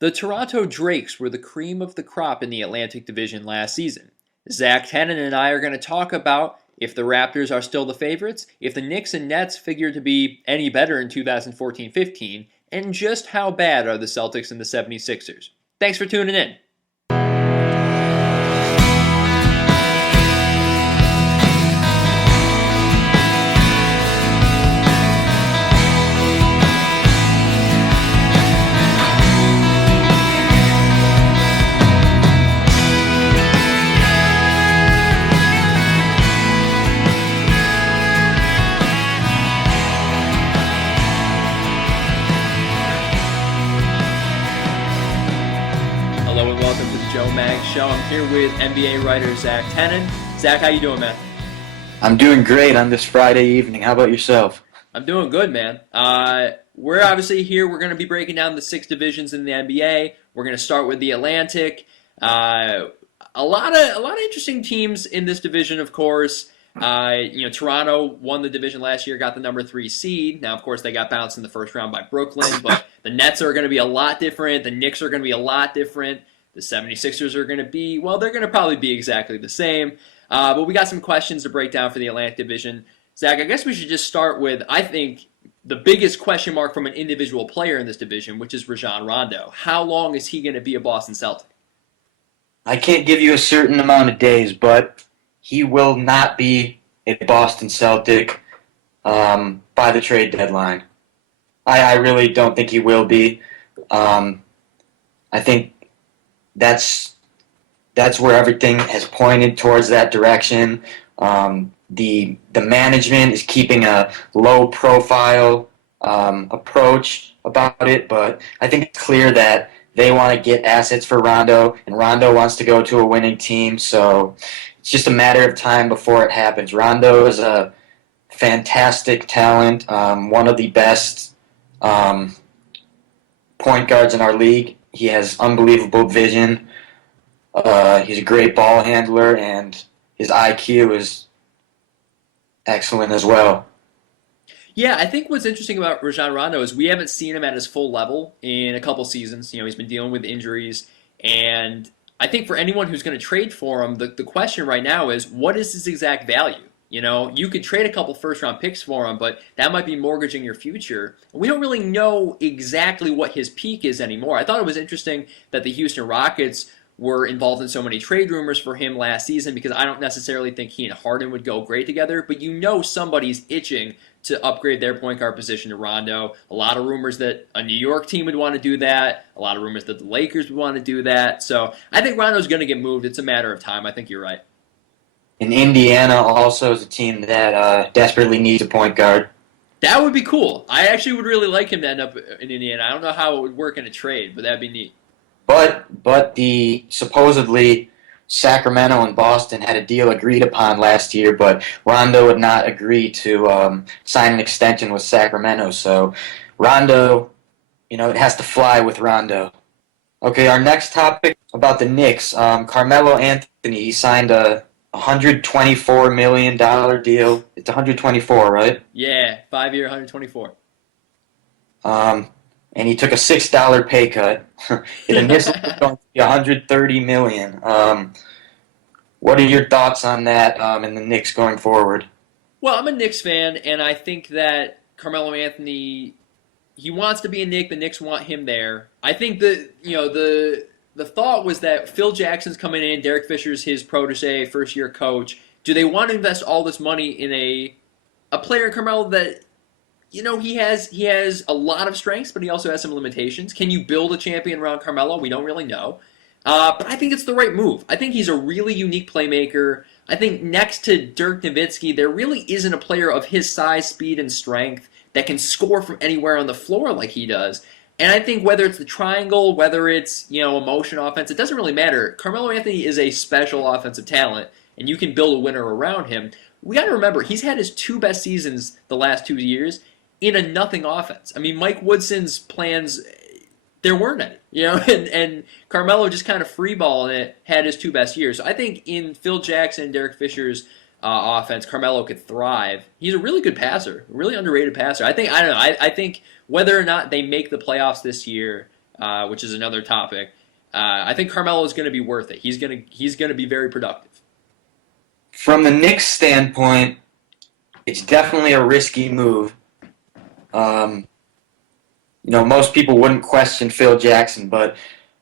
The Toronto Drakes were the cream of the crop in the Atlantic Division last season. Zach Tennen and I are going to talk about if the Raptors are still the favorites, if the Knicks and Nets figure to be any better in 2014-15, and just how bad are the Celtics and the 76ers. Thanks for tuning in. Hello and welcome to the Joe Mag Show. I'm here with NBA writer Zach Tennen. Zach, how you doing, man? I'm doing great on this Friday evening. How about yourself? I'm doing good, man. We're obviously here. We're going to be breaking down the six divisions in the NBA. We're going to start with the Atlantic. A lot of interesting teams in this division, of course. Toronto won the division last year, got the number 3 seed. Now, of course, they got bounced in the first round by Brooklyn, but the Nets are going to be a lot different. The Knicks are going to be a lot different. The 76ers are going to be, well, they're going to probably be exactly the same. But we got some questions to break down for the Atlantic division. Zach, I guess we should just start with, I think, the biggest question mark from an individual player in this division, which is Rajon Rondo. How long is he going to be a Boston Celtic? I can't give you a certain amount of days, but he will not be a Boston Celtic by the trade deadline. I really don't think he will be. I think that's where everything has pointed towards that direction. The management is keeping a low profile approach about it, but I think it's clear that they want to get assets for Rondo, and Rondo wants to go to a winning team, so it's just a matter of time before it happens. Rondo is a fantastic talent, one of the best point guards in our league. He has unbelievable vision. He's a great ball handler, and his IQ is excellent as well. Yeah, I think what's interesting about Rajon Rondo is we haven't seen him at his full level in a couple seasons. He's been dealing with injuries, and I think for anyone who's going to trade for him, the question right now is, what is his exact value? You could trade a couple first-round picks for him, but that might be mortgaging your future. We don't really know exactly what his peak is anymore. I thought it was interesting that the Houston Rockets were involved in so many trade rumors for him last season because I don't necessarily think he and Harden would go great together, but somebody's itching to upgrade their point guard position to Rondo. A lot of rumors that a New York team would want to do that. A lot of rumors that the Lakers would want to do that. So I think Rondo's going to get moved. It's a matter of time. I think you're right. And Indiana also is a team that desperately needs a point guard. That would be cool. I actually would really like him to end up in Indiana. I don't know how it would work in a trade, but that'd be neat. But the supposedly Sacramento and Boston had a deal agreed upon last year, but Rondo would not agree to sign an extension with Sacramento. So Rondo, it has to fly with Rondo. Okay, our next topic about the Knicks. Carmelo Anthony, he signed a $124 million deal. It's 124, right? Yeah, 5-year, 124. And he took a $6 pay cut. It initially was going to be $130 million. What are your thoughts on that and the Knicks going forward? Well, I'm a Knicks fan, and I think that Carmelo Anthony, he wants to be a Knick. The Knicks want him there. I think that the thought was that Phil Jackson's coming in, Derek Fisher's his protege, first-year coach. Do they want to invest all this money in a player in Carmelo that he has a lot of strengths, but he also has some limitations. Can you build a champion around Carmelo? We don't really know. But I think it's the right move. I think he's a really unique playmaker. I think next to Dirk Nowitzki, there really isn't a player of his size, speed, and strength that can score from anywhere on the floor like he does. And I think whether it's the triangle, whether it's a motion offense, it doesn't really matter. Carmelo Anthony is a special offensive talent, and you can build a winner around him. We got to remember, he's had his 2 best seasons the last 2 years in a nothing offense. I mean, Mike Woodson's plans, there weren't any, and Carmelo just kind of freeballing it, had his 2 best years. So I think in Phil Jackson and Derek Fisher's offense, Carmelo could thrive. He's a really good passer, a really underrated passer. I don't know. I think whether or not they make the playoffs this year, which is another topic. I think Carmelo is going to be worth it. He's going to be very productive. From the Knicks' standpoint, it's definitely a risky move. Um, most people wouldn't question Phil Jackson, but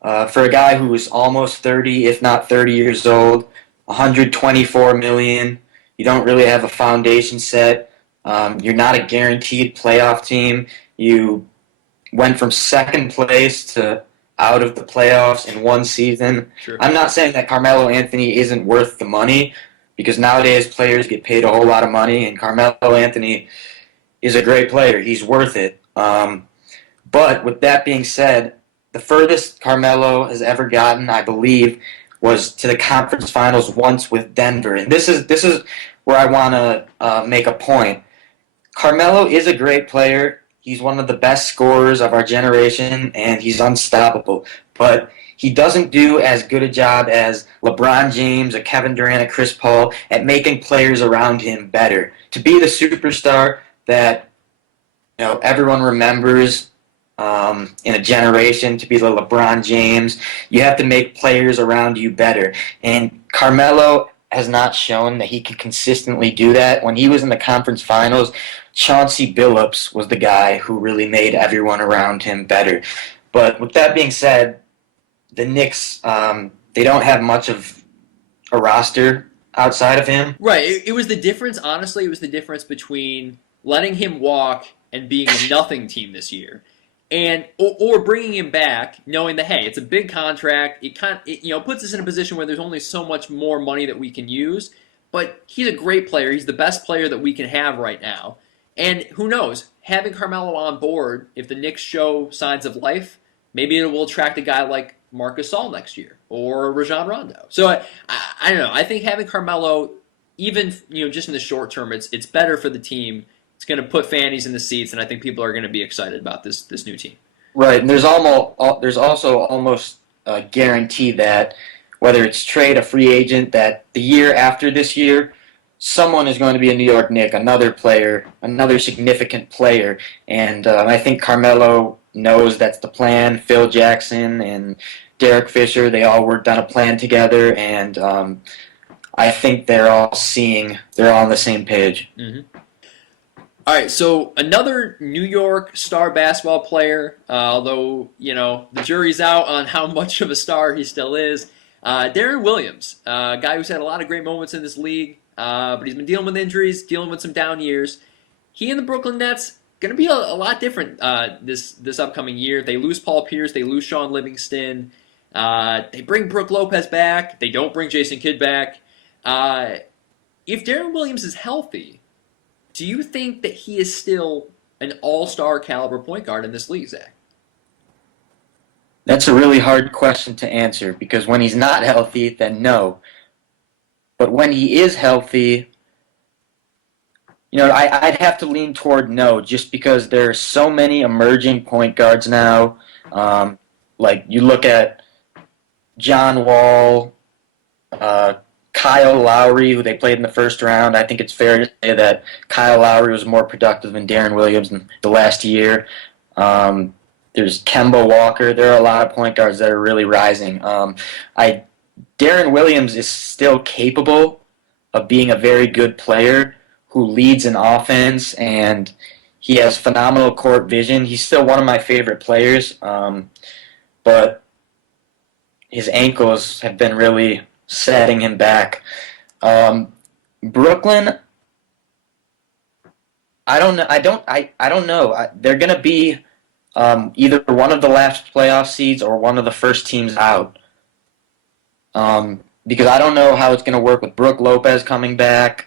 for a guy who is almost 30, if not 30 years old, 124 million, you don't really have a foundation set. You're not a guaranteed playoff team. You went from second place to out of the playoffs in one season. Sure. I'm not saying that Carmelo Anthony isn't worth the money, because nowadays players get paid a whole lot of money, and Carmelo Anthony is a great player. He's worth it. But with that being said, the furthest Carmelo has ever gotten, I believe, was to the conference finals once with Denver. And this is where I want to make a point. Carmelo is a great player. He's one of the best scorers of our generation, and he's unstoppable. But he doesn't do as good a job as LeBron James, a Kevin Durant, a Chris Paul at making players around him better. To be the superstar that everyone remembers in a generation, to be the LeBron James, you have to make players around you better. And Carmelo has not shown that he can consistently do that. When he was in the conference finals, Chauncey Billups was the guy who really made everyone around him better. But with that being said, the Knicks, they don't have much of a roster outside of him. Right. It was the difference, honestly, it was the difference between letting him walk and being a nothing team this year, and or bringing him back, knowing that, hey, it's a big contract. It puts us in a position where there's only so much more money that we can use. But he's a great player. He's the best player that we can have right now. And who knows? Having Carmelo on board, if the Knicks show signs of life, maybe it will attract a guy like Marc Gasol next year or Rajon Rondo. So I don't know. I think having Carmelo, even just in the short term, it's better for the team. It's going to put fannies in the seats, and I think people are going to be excited about this new team. Right, and there's also almost a guarantee that whether it's trade, a free agent, that the year after this year, someone is going to be a New York Knick, another player, another significant player, and I think Carmelo knows that's the plan. Phil Jackson and Derek Fisher, they all worked on a plan together, and I think they're all on the same page. Mm-hmm. All right, so another New York star basketball player, although, the jury's out on how much of a star he still is, Darren Williams, a guy who's had a lot of great moments in this league, but he's been dealing with injuries, dealing with some down years. He and the Brooklyn Nets going to be a lot different this upcoming year. They lose Paul Pierce, they lose Sean Livingston, they bring Brook Lopez back, they don't bring Jason Kidd back. If Darren Williams is healthy, do you think that he is still an all-star caliber point guard in this league, Zach? That's a really hard question to answer, because when he's not healthy, then no. But when he is healthy, I'd have to lean toward no, just because there are so many emerging point guards now. Like you look at John Wall, Kyle Lowry, who they played in the first round. I think it's fair to say that Kyle Lowry was more productive than Darren Williams in the last year. There's Kemba Walker. There are a lot of point guards that are really rising. Darren Williams is still capable of being a very good player who leads an offense, and he has phenomenal court vision. He's still one of my favorite players, but his ankles have been really setting him back. Brooklyn, I don't know. They're going to be either one of the last playoff seeds or one of the first teams out. Because I don't know how it's going to work with Brook Lopez coming back,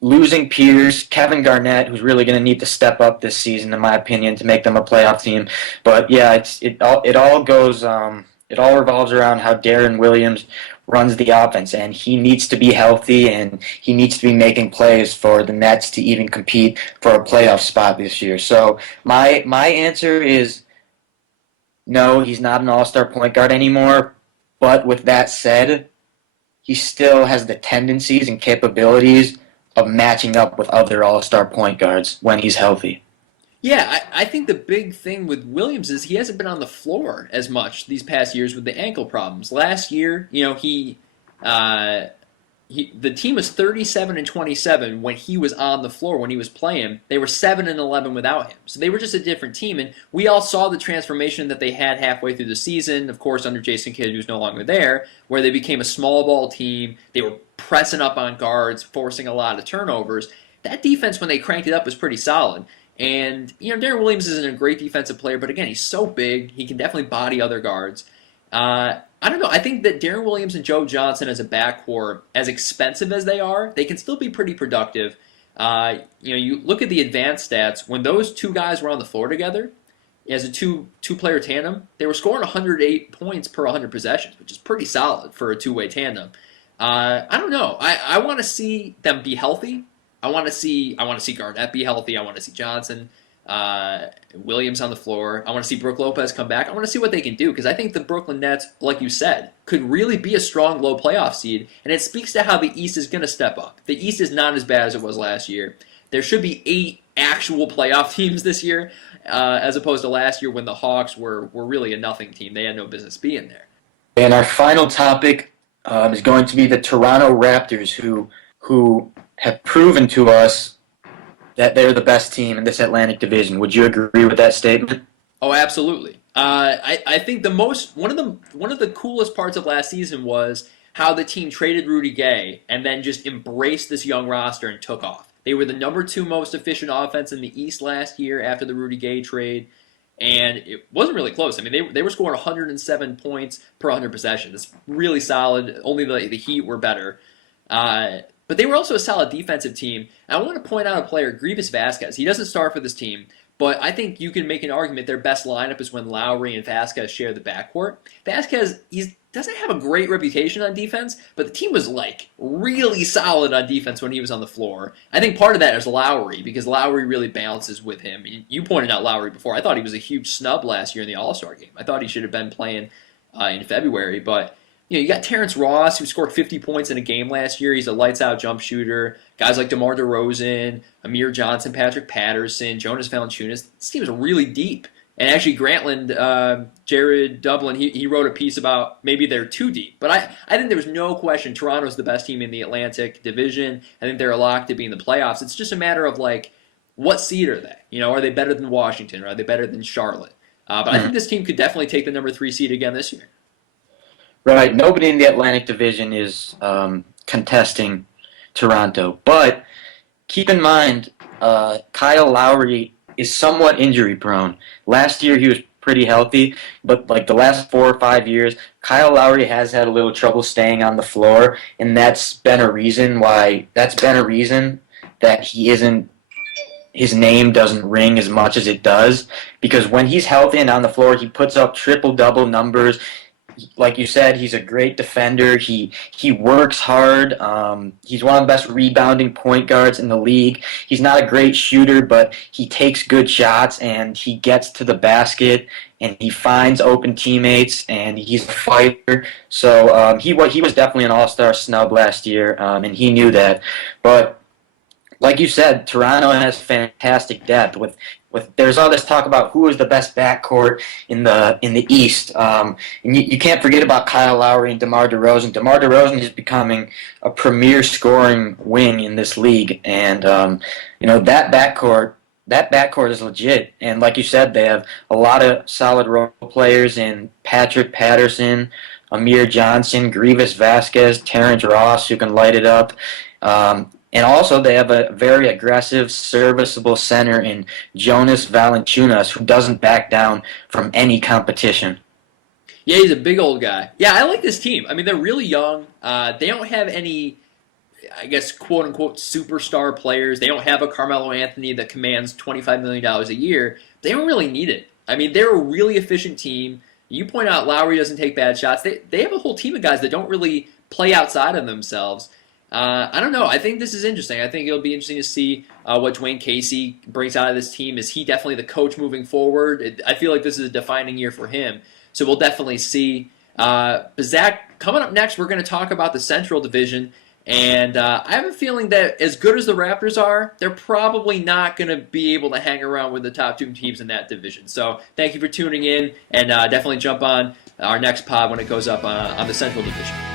losing Pierce, Kevin Garnett, who's really going to need to step up this season, in my opinion, to make them a playoff team. But yeah, it all revolves around how Darren Williams runs the offense, and he needs to be healthy, and he needs to be making plays for the Nets to even compete for a playoff spot this year. So my answer is no, he's not an all-star point guard anymore. But with that said, he still has the tendencies and capabilities of matching up with other all-star point guards when he's healthy. Yeah, I think the big thing with Williams is he hasn't been on the floor as much these past years with the ankle problems. Last year, uh, the team was 37-27 when he was on the floor, when he was playing. They were 7-11 without him. So they were just a different team, and we all saw the transformation that they had halfway through the season, of course under Jason Kidd, who's no longer there, where they became a small ball team. They were pressing up on guards, forcing a lot of turnovers. That defense, when they cranked it up, was pretty solid. And, Darren Williams isn't a great defensive player, but again, he's so big, he can definitely body other guards. I don't know. I think that Darren Williams and Joe Johnson as a backcourt, as expensive as they are, they can still be pretty productive. You look at the advanced stats. When those two guys were on the floor together, as a two-player tandem, they were scoring 108 points per 100 possessions, which is pretty solid for a two-way tandem. I don't know. I want to see them be healthy. I want to see Garnett be healthy. I want to see Johnson, Williams on the floor. I want to see Brook Lopez come back. I want to see what they can do because I think the Brooklyn Nets, like you said, could really be a strong low playoff seed, and it speaks to how the East is going to step up. The East is not as bad as it was last year. There should be 8 actual playoff teams this year, as opposed to last year when the Hawks were really a nothing team. They had no business being there. And our final topic is going to be the Toronto Raptors, who have proven to us that they're the best team in this Atlantic Division. Would you agree with that statement? Oh, absolutely. I think one of the coolest parts of last season was how the team traded Rudy Gay and then just embraced this young roster and took off. They were the number 2 most efficient offense in the East last year after the Rudy Gay trade, and it wasn't really close. I mean, they were scoring 107 points per 100 possessions. It's really solid. Only the Heat were better. But they were also a solid defensive team. And I want to point out a player, Grievous Vasquez. He doesn't start for this team, but I think you can make an argument their best lineup is when Lowry and Vasquez share the backcourt. Vasquez, he doesn't have a great reputation on defense, but the team was really solid on defense when he was on the floor. I think part of that is Lowry, because Lowry really balances with him. You pointed out Lowry before. I thought he was a huge snub last year in the All-Star game. I thought he should have been playing in February, but you got Terrence Ross, who scored 50 points in a game last year. He's a lights-out jump shooter. Guys like DeMar DeRozan, Amir Johnson, Patrick Patterson, Jonas Valanciunas. This team is really deep. And actually, Grantland, Jared Dublin, he wrote a piece about maybe they're too deep. But I think there's no question Toronto's the best team in the Atlantic Division. I think they're a lock to be in the playoffs. It's just a matter of, what seed are they? Are they better than Washington? Or are they better than Charlotte? But I think this team could definitely take the number 3 seed again this year. Right. Nobody in the Atlantic Division is contesting Toronto. But keep in mind, Kyle Lowry is somewhat injury prone. Last year he was pretty healthy, but the last 4 or 5 years, Kyle Lowry has had a little trouble staying on the floor, and that's been a reason that his name doesn't ring as much as it does, because when he's healthy and on the floor, he puts up triple-double numbers. Like you said, he's a great defender. He works hard. He's one of the best rebounding point guards in the league. He's not a great shooter, but he takes good shots and he gets to the basket and he finds open teammates and he's a fighter. So he was definitely an all-star snub last year, and he knew that. But like you said, Toronto has fantastic depth. There's all this talk about who is the best backcourt in the East, and you can't forget about Kyle Lowry and DeMar DeRozan. DeMar DeRozan is becoming a premier scoring wing in this league, and that backcourt is legit. And like you said, they have a lot of solid role players in Patrick Patterson, Amir Johnson, Grievous Vasquez, Terrence Ross, who can light it up. And also, they have a very aggressive, serviceable center in Jonas Valanciunas, who doesn't back down from any competition. Yeah, he's a big old guy. Yeah, I like this team. I mean, they're really young. They don't have any, I guess, quote-unquote superstar players. They don't have a Carmelo Anthony that commands $25 million a year. They don't really need it. I mean, they're a really efficient team. You point out Lowry doesn't take bad shots. They have a whole team of guys that don't really play outside of themselves. I don't know. I think this is interesting. I think it'll be interesting to see what Dwayne Casey brings out of this team. Is he definitely the coach moving forward? I feel like this is a defining year for him. So we'll definitely see. But Zach, coming up next, we're going to talk about the Central Division. And I have a feeling that as good as the Raptors are, they're probably not going to be able to hang around with the top two teams in that division. So thank you for tuning in, and definitely jump on our next pod when it goes up on the Central Division.